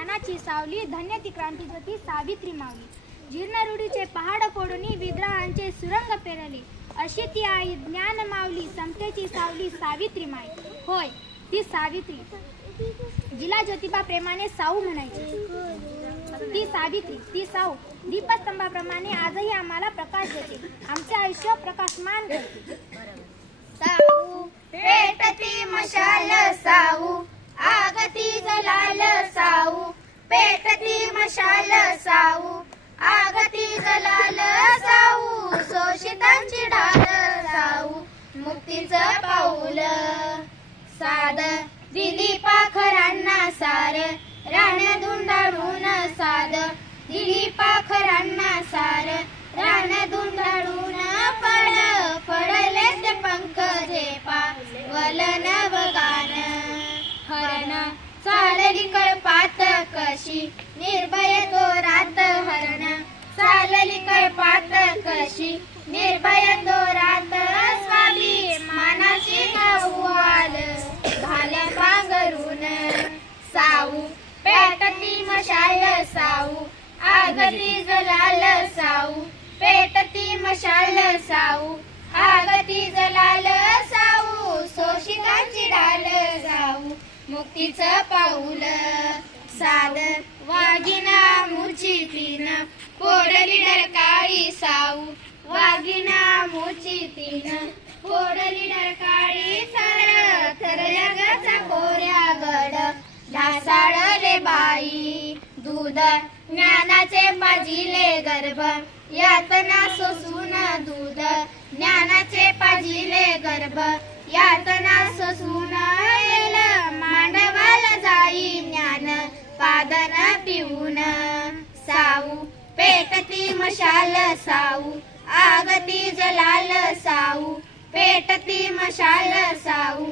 ज्ञानाची सावली, धन्य ती क्रांती ज्योती सावित्री माऊली. जीर्ण रूढीचे पहाड फोडून विद्रोहांचे सुरंग पेरले, अशी ती आई ज्ञान माऊली, समतेची सावली सावित्री माई. होय, ती सावित्री जिला ज्योतिबा प्रेमाने साऊ म्हणायची. ती सावित्री, ती साऊ दीपस्तंभाप्रमाणे आजही आम्हाला प्रकाश देते, आमचे आयुष्य प्रकाशमान करते. साऊ पेटती मशाल साऊ, आगती जलाल साऊ, पेटती मशाल साऊ, आगती जलाल साऊ, शोषितांची ढाल साऊ, मुक्तीचं पाऊल साद दिली पाखरांना सार, राण्या धुंडाळून साद दिली पाखरांना सार, राण्या धुंडाळून फळ फळले ते पंख झेपा वलन वगान. हरण चालली कळपात कशी, निर्भय दोरात हरण चालली कळपात कशी, निर्भय दोरात, स्वाभिमानाची गव्हाल घाल पांघरून. साऊ पेटती मशाल साऊ, आगती जलाल साऊ, पेटती मशाल साऊ, आगती जलाल साऊ, शोषितांची ढाल साऊ, मुक्तीचं पाऊल साद वाघिना मूर्छितीन फोडली डरकाळी साऊ, वाघिना मूर्छितीन फोडली डरकाळी, थर थर जगाचा कोऱ्या गड ढासाळले बाई. दूध ज्ञानाचे पाजिले गर्भ, यातना सोसून दूध ज्ञानाचे पाजिले गर्भ, यातना सोसून येल मांडवाला जाई ज्ञान पादन पिऊन. साऊ पेटती मशाल साऊ, आगती जलाल साऊ, पेटती मशाल साऊ,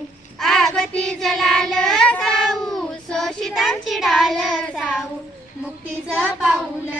आगती जलाल साऊ, शोषितांची ढाल साऊ, मुक्तीचं पाऊल.